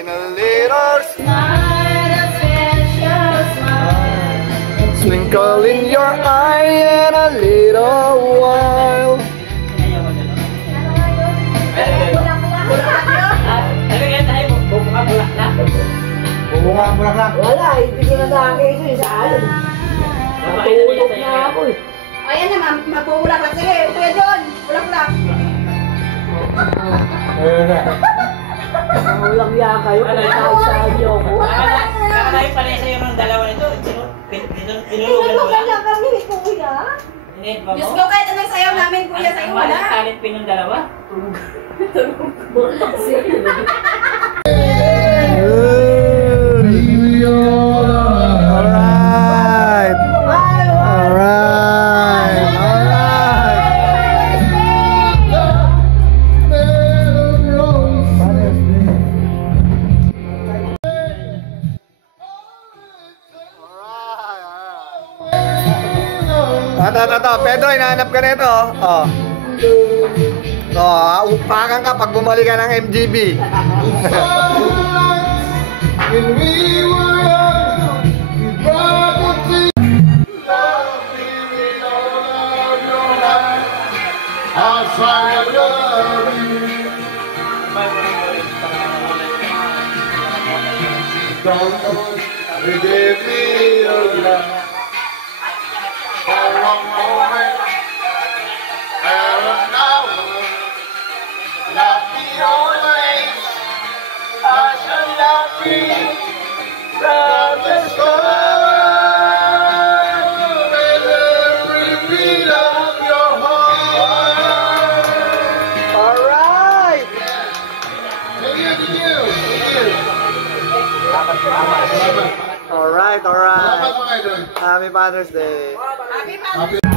in a little smile, a special smile, twinkle in your eye in a little while. Bulaklak. Wala, hindi ko na nakakita sa alin. Natulog na ako eh. Ayan na, magbubulaklak. Sige, Kuya John, bulaklak. Ulang ya kayo, kung niyo ako. Nakalayo pala sa'yo ng dalawa nito. Tinulugan mo lang. Tinulugan kami ni Kuya. Diyos ko, kahit anong sayaw namin, Kuya, sa'yo wala. Ang talent pin ng dalawa. Pedro, hinahanap ka nito. Oh. So, upakan ka pag bumalik ka ng MGB. Alright. Happy Father's Day. Happy Father's Day.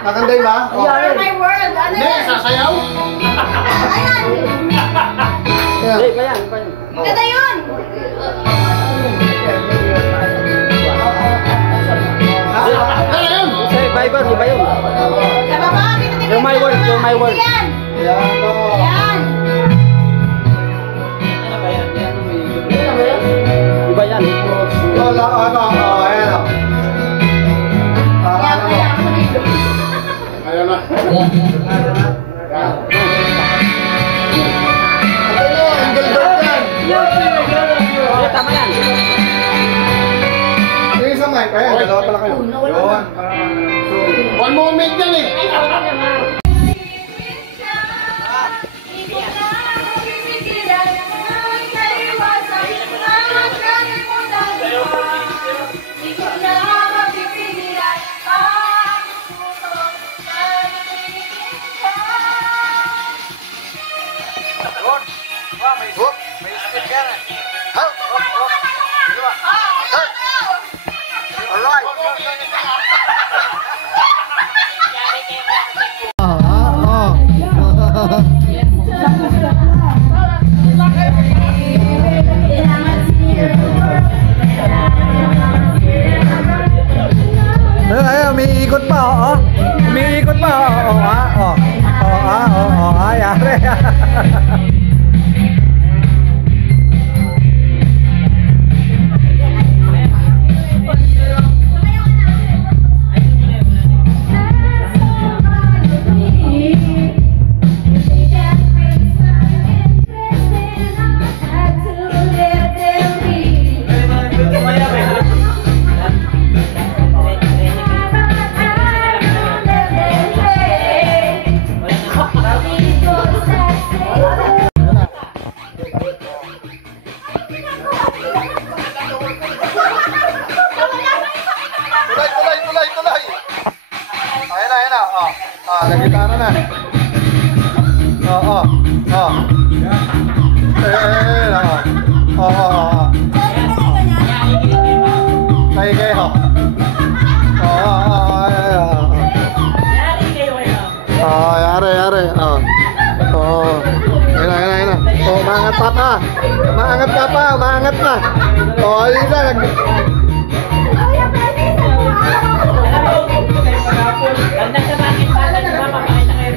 Nakanday ba? You are my world. Ano yan? Sasayaw? Ayan. Ganda yun. Iba yun. Sa baba, You're my world, you're my world. Yan. Yan. Iba yan. Ayan na. Tama yan. Yung isang mic, ayan, dalawa pala kayo. Yun. One moment yan eh. May stick yan eh. Alright. Ay, umiikot pa, oo. Umiikot pa, oo. Yari. Hey! Oh. Ayun na. Oh, umangat pa pa. Umangat pa. Oh, isa. Ganda sa bakit pala, napapakita kayo.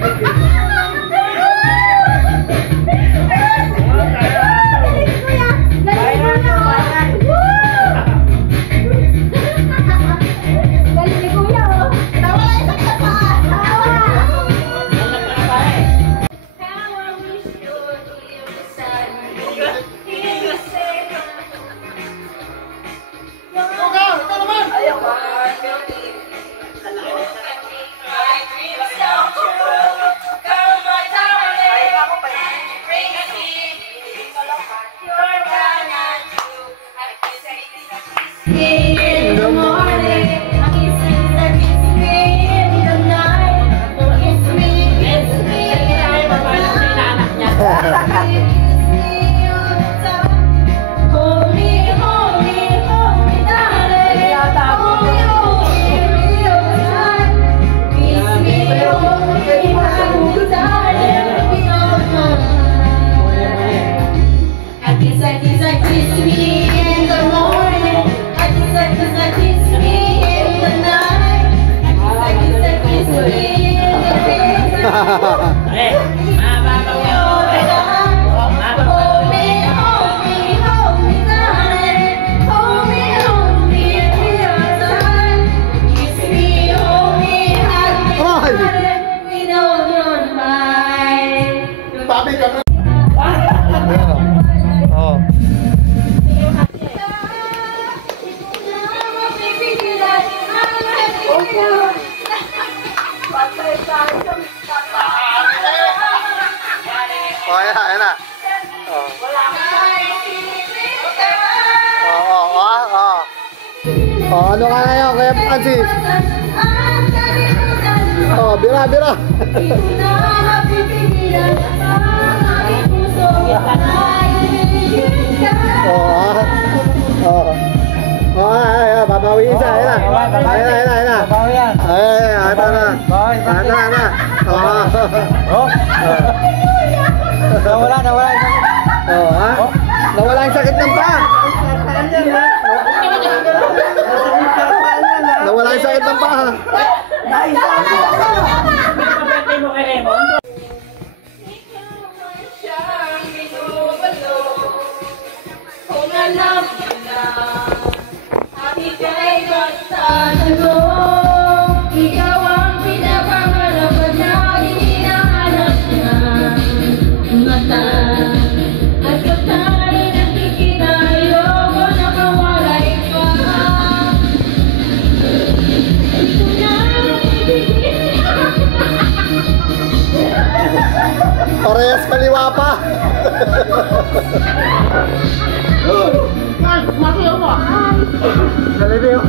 In the morning, I kiss me in the night. Kiss me in the night. Kiss me all the time. Hold me, darling. Hold me all the time. Kiss me, hold me, darling. We don't know. I kiss me in the morning. I kiss me in the night. I kiss me in the daytime. Eh, mababaw Hold me, darling. Hold me all the time. Kiss me, hold me, hug me, darling. We know you're mine. Papi ka na. Oh. Oh, ayan na. Oh. Oh, ano ka na yun, Kuya Francis? Oh, bira. Ay, babawiin siya. Ayan na. Ay, na. Oh. Nawala yung sakit ng paa. Nawala yung sakit ng paa. Pinapapatay mo kay Raymond. Kung alam mo na, ika'y magtatanong, ikaw ang pinapangalaban na hinahanap niya. Mata at katay nakikita, ayoko na mawalay pa. Ito na Parehas kaliwa pa. Galileo.